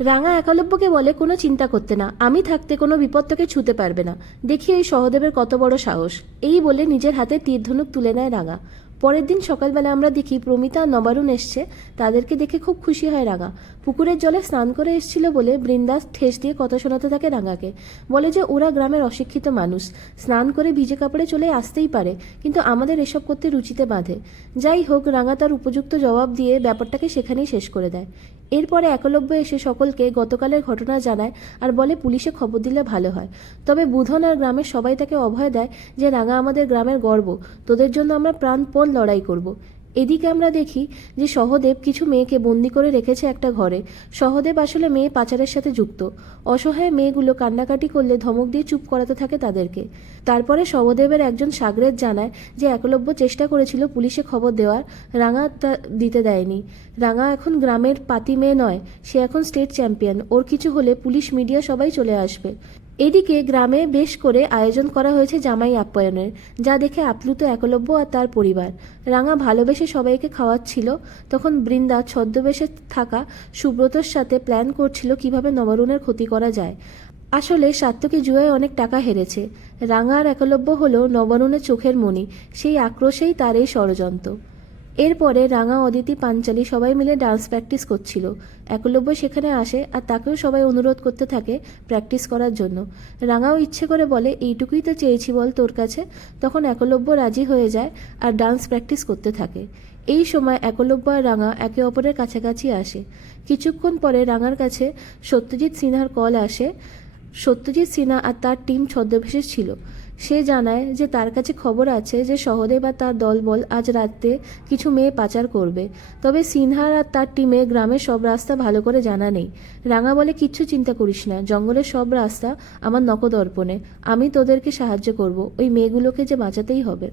রাঙা একলব্যকে বলে কোনো চিন্তা করতে না, আমি থাকতে কোনো বিপদ তোকে ছুঁতে পারবে না। দেখি এই সহদেবের কত বড় সাহস। এই বলে নিজের হাতে তীরধনুক তুলে নেয় রাঙা। পরের দিন সকালবেলা আমরা দেখি প্রমিতা আর নবারুণ এসছে। তাদেরকে দেখে খুব খুশি হয় রাঙা। পুকুরের জলে স্নান করে এসেছিল বলে বৃন্দাস ঠেস দিয়ে কথা শোনাতে থাকে রাঙাকে। বলে যে ওরা গ্রামের অশিক্ষিত মানুষ, স্নান করে ভিজে কাপড়ে চলে আসতেই পারে, কিন্তু আমাদের এসব করতে রুচিতে বাঁধে। যাই হোক, রাঙা তার উপযুক্ত জবাব দিয়ে ব্যাপারটাকে সেখানেই শেষ করে দেয়। এরপরে একলব্য এসে সকলকে গতকালের ঘটনা জানায় আর বলে পুলিশে খবর দিলে ভালো হয়। তবে বুধন আর গ্রামের সবাই তাকে অভয় দেয় যে রাঙা আমাদের গ্রামের গর্ব, তোদের জন্য আমরা প্রাণপণ লড়াই করব। এদিকে আমরা দেখি যে সহদেব কিছু মেয়েকে বন্দি করে রেখেছে একটা ঘরে। সহদেব আসলে মেয়ে পাচারের সাথে যুক্ত। অসহায় মেয়েগুলো কান্নাকাটি করলে ধমক দিয়ে চুপ করাতে থাকে তাদেরকে। তারপরে সহদেবের একজন সাগরেদ জানায় যে একলব্য চেষ্টা করেছিল পুলিশে খবর দেওয়ার, রাঙা তা দিতে দেয়নি। রাঙা এখন গ্রামের পাতি মেয়ে নয়, সে এখন স্টেট চ্যাম্পিয়ন। ওর কিছু হলে পুলিশ মিডিয়া সবাই চলে আসবে। এদিকে গ্রামে বেশ করে আয়োজন করা হয়েছে জামাই আপ্যায়নের, যা দেখে আপ্লুত একলব্য আর তার পরিবার। রাঙা ভালোবেসে সবাইকে খাওয়াচ্ছিল, তখন বৃন্দা ছদ্মবেশে থাকা সুব্রতর সাথে প্ল্যান করছিল কিভাবে নবারুণের ক্ষতি করা যায়। আসলে সাত্তকী জুয়ায় অনেক টাকা হেরেছে। রাঙা আর একলব্য হলো নবারুণের চোখের মণি, সেই আক্রোশেই তার এই ষড়যন্ত্র। এরপরে রাঙা, অদিতি, পাঞ্চালি সবাই মিলে ডান্স প্র্যাকটিস করছিল। একলব্য সেখানে আসে আর তাকেও সবাই অনুরোধ করতে থাকে প্র্যাকটিস করার জন্য। রাঙাও ইচ্ছে করে বলে, এইটুকুই তো চেয়েছি বল তোর কাছে। তখন একলব্য রাজি হয়ে যায় আর ডান্স প্র্যাকটিস করতে থাকে। এই সময় একলব্য আর রাঙা একে অপরের কাছাকাছি আসে। কিছুক্ষণ পরে রাঙার কাছে সত্যজিৎ সিনহার কল আসে। সত্যজিৎ সিনহা আর তার টিম ছদ্মবেশে ছিল। সে জানায় যে তার কাছে খবর আছে যে সহদেব আর তার দলবল আজ রাতে কিছু মেয়ে পাচার করবে। তবে সিনহার আর তার টিমে গ্রামের সব রাস্তা ভালো করে জানা নেই। রাঙা বলে, কিচ্ছু চিন্তা করিস না, জঙ্গলের সব রাস্তা আমার নখদর্পণে, আমি তোদেরকে সাহায্য করব, ওই মেয়েগুলোকে যে বাঁচাতেই হবে।